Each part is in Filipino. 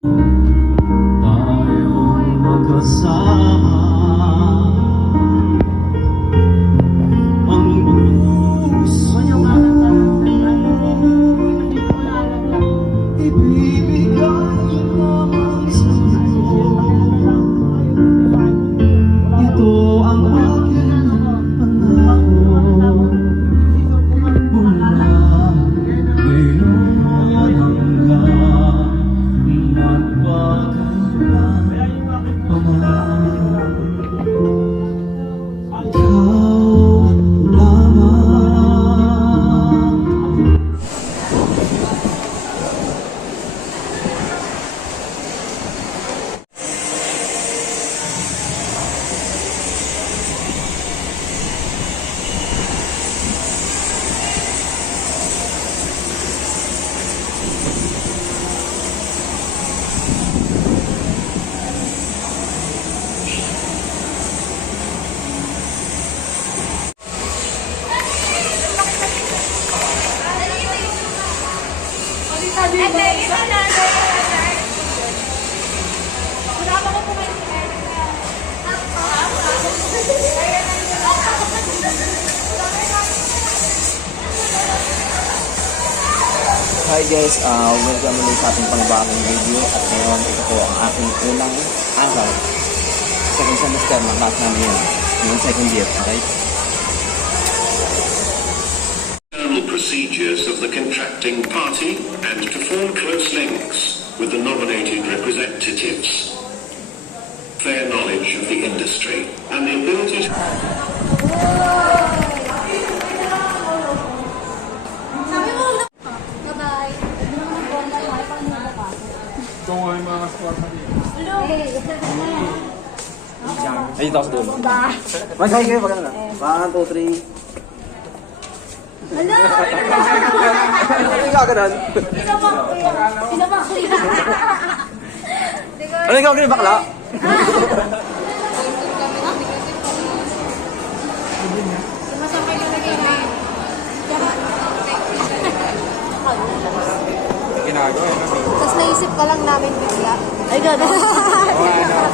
Tayong magkasama ang puso ibibigay naman sa'yo. Ito ang aking pangako mula ngayon hanggang magpakailanman. Ikaw lamang. Hi guys, welcome ulit sa ating panibagong video at ngayon ito po ang aking unang araw. Second semester ng class namin yun. Yung second year, okay? Internal procedures of the contracting party and to form close links with the nominated representatives. Fair knowledge of the industry and the ability to... Ay, dito ako sa dulo. Mag-hi kayo, pag ano na. 1, 2, 3. Hello! Ano yung gaganan? Ano yung gaganan, bakla? Ginagawa yun. Tapos naisip ka lang namin bigla. Ay, gano'n.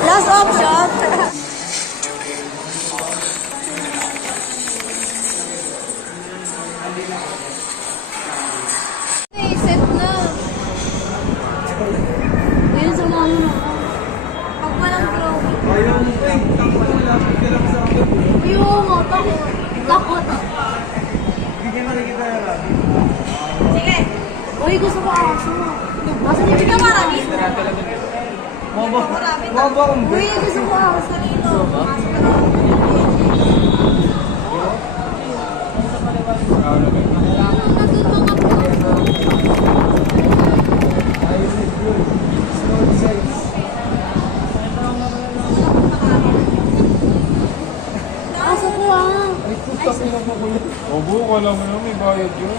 Last option. Naisip na. Ayun sa mga mo. Pag walang drawing. Ayun mo, takot. Takot. Sige. Uy, gusto ko aso. Aso niyo bigla marami? Mobo akong uy, gusto ko aso nito. Aso ko ah. Obo, kala mo na may bayad yun.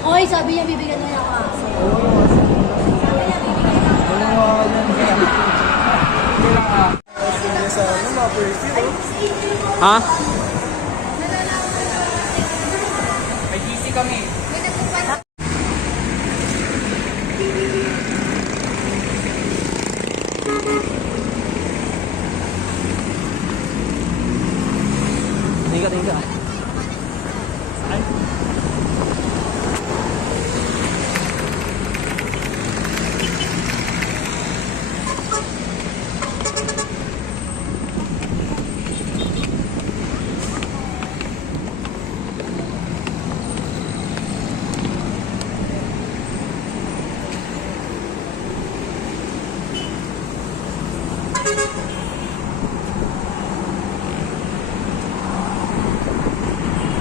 Oy, sabi niya bibigyan na niya ako aso. Ha? May GC kami. Tingka.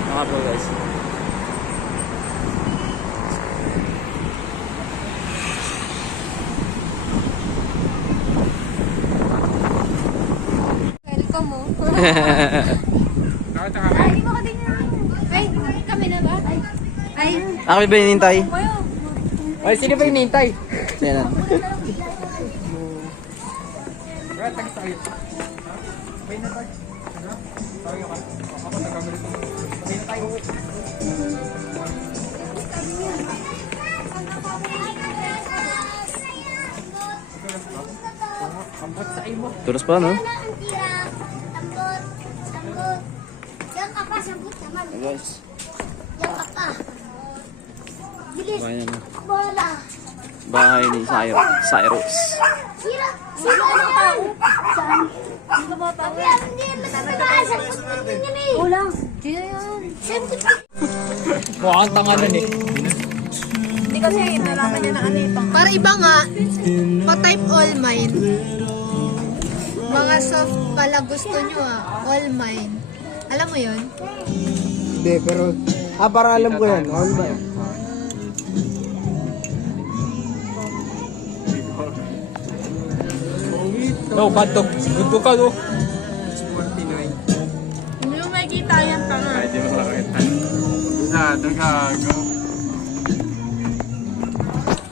Mga bro guys. Welcome mo. Nakita ka Ay, di mo ka din yan. Ay, kami na ba? Ay. Ako ba hinintay? Ay, sino ba hinihintay? Sino na? Kaya tayo. May na tayo. Tayo ka. Ako nagkamali ko. May na tayo. Ambot sa imo. Tulos pa, no? Ang tira. Sambot. Sambot. Yan ka pa, sambot naman. Hey guys. Yan ka pa. Bilis. Bahay na. Bola. Bahay ni Cyrus. Sira. Sino ano tao? Saan? Sino ba tao? Hindi, matapagay. Sambot mo yun eh. Wala. Sino yan? Sambot. Mukhang tanga nun eh. Hindi kasi nalaman niya na ano yung pang... Para iba nga, pa-type all mine. Mga soft pala gusto nyo all mine. Alam mo yun? Hindi, pero... parang alam ko yan. All ba? No, batok. Good ko ka, no? 49. Hindi mo makikita yan, tanga.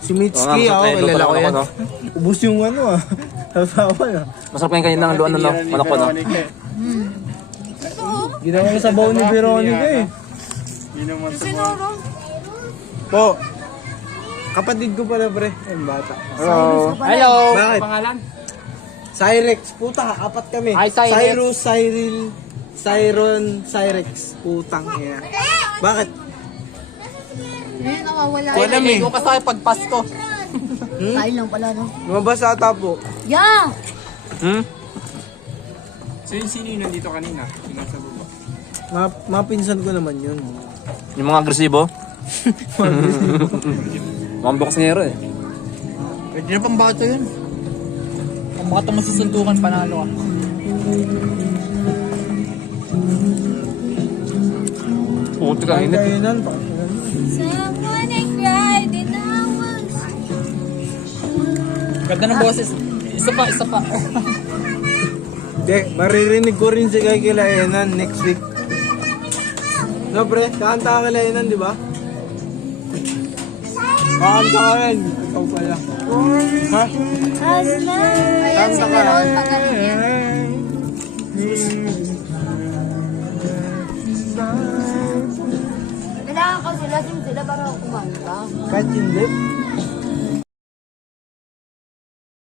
Si Mitski, ako, kilala ko yan. no? Ubus yung ano Sasawa na. Masarap yung kanyang luan, no? Manok ko, no? Ginawa ko sa baon ni Veronica eh. Sinuro? Po. Kapatid ko pala pre. Ay, bata. Hello. Hello. Bakit? Pangalan? Cyrex. Puta, apat kami. Ay, Cyrex. Cyrus, Cyril, Cyron, Cyrex. Putang ina. Bakit? Ngayon nawawala. Kuha na, Naligo ka sa akin pag Pasko. Kain lang pala, no? Lumabas ata po. Yeah! Hmm? Sino yung nandito kanina? Yung nasa baba. Mapinsan ko naman yun. Yung mga agresibo? Mga boksingero eh. Pwede na pang bata yun. Kung baka itong masusuntukan, panalo ka. Puti ka, init. Kainan pa. Someone I cried in hours. Ganda ng boses. Isa pa. Hindi, maririnig ko rin si Kay Kilainan next week. No pre, kakanta ka Kilainan, di ba? Kakanta ka rin. Ikaw pala. Ha? Ayan si Meron, magaling yan. Kailangan ko sila para kumanta. Kahit hindi.